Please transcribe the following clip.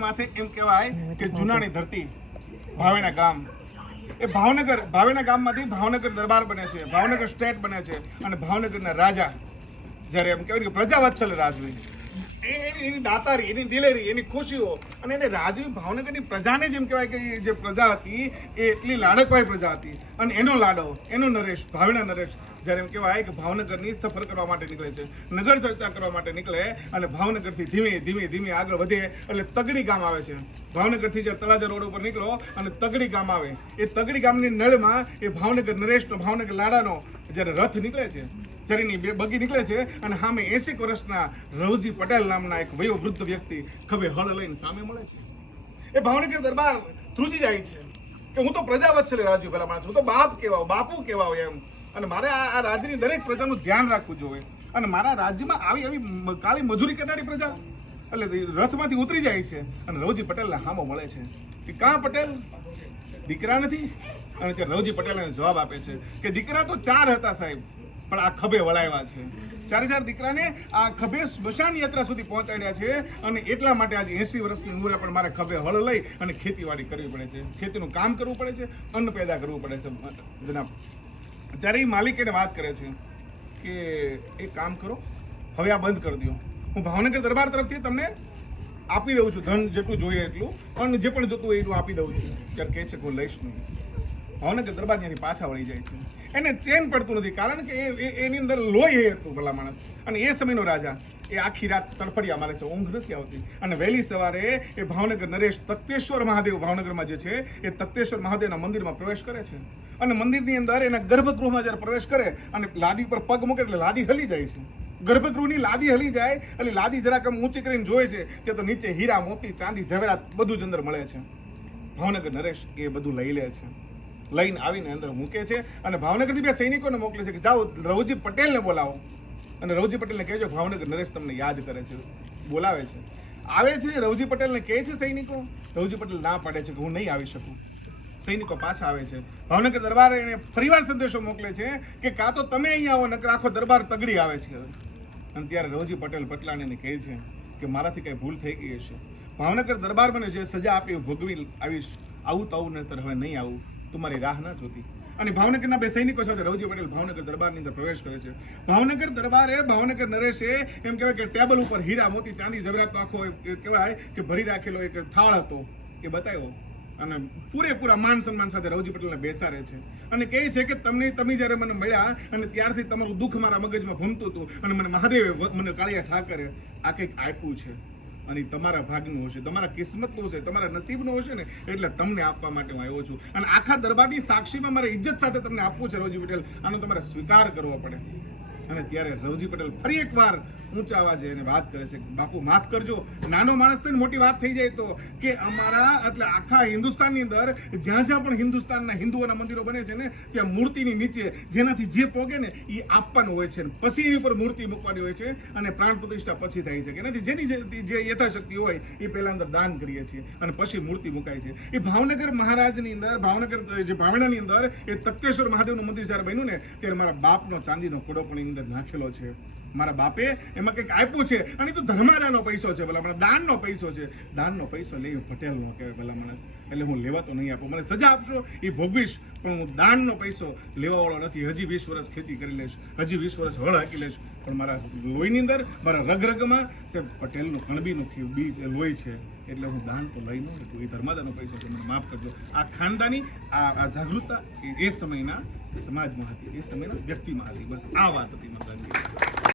માથે એમ કહેવાય કે જૂનાની ધરતી ભાવેના ગામ એ ભાવેના ગામમાંથી ભાવનગર દરબાર બને છે, ભાવનગર સ્ટેટ બને છે અને ભાવનગરના રાજા જ્યારે એમ કહેવાય કે પ્રજાવત્સલ રાજવી એની દાતારી, એની દિલેરી, એની ખુશીઓ અને એને રાજવી ભાવનગરની પ્રજાને જેમ કહેવાય કે જે પ્રજા હતી એ એટલી લાડકવાઈ પ્રજા હતી અને એનો લાડો, એનો નરેશ, ભાવેના નરેશ જ્યારે એમ કહેવાય કે ભાવનગરની સફર કરવા માટે નીકળે છે, નગર ચર્ચા કરવા માટે નીકળે અને ભાવનગરથી ધીમે આગળ વધે એટલે તગડી ગામ આવે છે. ભાવનગરથી જે તળાજા રોડ ઉપર નીકળો અને તગડી ગામ આવે, એ તગડી ગામની નળમાં એ ભાવનગર નરેશનો, ભાવનગર લાડાનો જ્યારે રથ નીકળે છે, જરીની બગી નીકળે છે અને સામે 80 વર્ષના રવજી પટેલ નામના એક વયોવૃદ્ધ વ્યક્તિ ખભે હળ લઈને સામે મળે છે. એ ભાવનગર દરબાર ધ્રુજી જાય છે કે હું તો પ્રજાવત્સલ રાજ્ય પેલા માણસ, હું તો બાપ કહેવાવ, બાપુ કહેવાવ એમ, અને મારે આ રાજ્યની દરેક પ્રજાનું ધ્યાન રાખવું જોઈએ અને મારા રાજ્યમાં આવી કાળી મજૂરી કરનારી પ્રજા એટલે રથમાંથી ઉતરી જાય છે અને રવજી પટેલને હામો મળે છે કે કાં પટેલ દીકરા નથી? અને ત્યાં રવજી પટેલ એને જવાબ આપે છે કે દીકરા તો 4 હતા સાહેબ, પણ આ ખભે વળાવ્યા છે. 4 દીકરાને આ ખભે સ્મશાન યાત્રા સુધી પહોંચાડ્યા છે અને એટલા માટે આજે 80 વર્ષની ઉંમરે પણ મારે ખભે હળ લઈ અને ખેતીવાડી કરવી પડે છે, ખેતીનું કામ કરવું પડે છે, અન્ન પેદા કરવું પડે છે. જનાબ, ત્યારે એ માલિક એને વાત કરે છે કે એક કામ કરો, હવે આ બંધ કરી દો, હું ભાવનગર દરબાર તરફથી તમને આપી દઉં છું, ધન જેટલું જોઈએ એટલું, અને જે પણ જોતું હોય એટલું આપી દઉં છું. ત્યારે કહે છે કે હું લઈશ નહીં. ભાવનગર દરબાર ત્યાંથી પાછા વળી જાય છે. એને ચેન પડતું નથી, કારણ કે એની અંદર લોહી હતું ભલા માણસ, અને એ સમયનો રાજા એ આખી રાત તડફડિયા મારે છે, ઊંઘ નથી આવતી, અને વહેલી સવારે એ ભાવનગર નરેશ તખ્તેશ્વર મહાદેવ ભાવનગરમાં જે છે એ તખ્તેશ્વર મહાદેવના મંદિરમાં પ્રવેશ કરે છે અને મંદિરની અંદર એના ગર્ભગૃહમાં જ્યારે પ્રવેશ કરે અને લાદી ઉપર પગ મૂકે એટલે લાદી હલી જાય છે. ગર્ભગૃહની લાદી હલી જાય એટલે લાદી જરાક ઊંચી કરીને જોવે છે કે તો નીચે હીરા, મોતી, ચાંદી, ઝવેરાત બધું જ અંદર મળે છે. ભાવનગર નરેશ એ બધું લઈ લે છે, લઈને આવીને અંદર મૂકે છે અને ભાવનગરથી 2 સૈનિકોને મોકલે છે કે જાઓ રવજી પટેલને બોલાવો અને રવજી પટેલને કહેજો ભાવનગર નરેશ તમને યાદ કરે છે. બોલાવે છે, આવે છે, રવજી પટેલને કહે છે સૈનિકો, રવજી પટેલ ના પાડે છે કે હું નહીં આવી શકું. સૈનિકો પાછા આવે છે, ભાવનગર દરબાર એને ફરીવાર સંદેશો મોકલે છે કે કાં તો તમે અહીંયા આવો નકર આખો દરબાર તગડી આવે છે. અને ત્યારે રવજી પટેલ પટલાણીને કહે છે કે મારાથી કઈ ભૂલ થઈ ગઈ હશે, ભાવનગર દરબાર મને જે સજા આપી ભોગવી આવીશ, આવું તો આવું નહીતર હવે નહીં આવું, તમારી રાહ ના જોતી. અને ભાવનગરના 2 સૈનિકો સાથે રવજી પટેલ ભાવનગર દરબારની અંદર પ્રવેશ કરે છે. ભાવનગર દરબારે ભાવનગર નરેશે એમ કહેવાય કે ટેબલ ઉપર હીરા, મોતી, ચાંદી, ઝવેરાત આખો કહેવાય કે ભરી રાખેલો એક થાળ હતો એ બતાવ્યો અને પૂરેપૂરા માન સન્માન સાથે રવજી પટેલને બેસાડે છે અને કહે છે કે તમે જ્યારે મને મળ્યા અને ત્યારથી તમારું દુઃખ મારા મગજમાં ભૂમતું હતું અને મને મહાદેવે, મને કાળિયા ઠાકરે આ કંઈક આપ્યું છે અને તમારા ભાગનું હશે, તમારા કિસ્મતનું હશે, તમારા નસીબનું હશે ને, એટલે તમને આપવા માટે હું આવ્યો છું અને આખા દરબારની સાક્ષીમાં મારે ઇજ્જત સાથે તમને આપવું છે રવજી પટેલ, આનો તમારે સ્વીકાર કરવો પડે. અને ત્યારે રવજી પટેલ ફરી એકવાર ઊંચા અવાજે એને વાત કરે છે કે બાપુ માફ કરજો, નાનો માણસ થઈને મોટી વાત થઈ જાય તો કે અમારા એટલે આખા હિન્દુસ્તાનની અંદર જ્યાં પણ હિન્દુસ્તાનના હિન્દુઓના મંદિરો બને છે ને ત્યાં મૂર્તિની નીચે જેનાથી જે પોગે ને એ આપવાનું હોય છે, પછી એની ઉપર મૂર્તિ મૂકવાની હોય છે અને પ્રાણ પ્રતિષ્ઠા પછી થાય છે કે એનાથી જેની જે યથાશક્તિ હોય એ પહેલા અંદર દાન કરીએ છીએ અને પછી મૂર્તિ મુકાય છે. એ ભાવનગર મહારાજની અંદર, ભાવનગર જે ભાવનાની અંદર એ તખ્તેશ્વર મહાદેવનું મંદિર જ્યારે બન્યું ને ત્યારે મારા બાપનો ચાંદીનો કોડો પણ એની અંદર નાખેલો છે. મારા બાપે એમાં કંઈક આપ્યું છે અને એ તો ધર્માદાનો પૈસો છે, ભલા મને દાનનો પૈસો છે, દાનનો પૈસો લઈ પટેલનો કહેવાય ભલા માણસ, એટલે હું લેવા તો નહીં આપું, મને સજા આપશો એ ભોગવીશ, પણ હું દાનનો પૈસો લેવાવાળો નથી. હજી 20 વર્ષ ખેતી કરી લઈશ, હજી 20 વર્ષ હળ હાકી લઈશ, પણ મારા લોહીની અંદર, મારા રગરગમાં સાહેબ પટેલનું કણબીનું બીજ લોહી છે, એટલે હું દાન તો લઈ ન શકું. એ ધર્માદાનો પૈસો છે, મને માફ કરજો. આ ખાનદાની આ જાગૃતતા એ સમયના સમાજમાં હતી, એ સમયના વ્યક્તિમાં હતી. બસ આ વાત હતી માતાજી.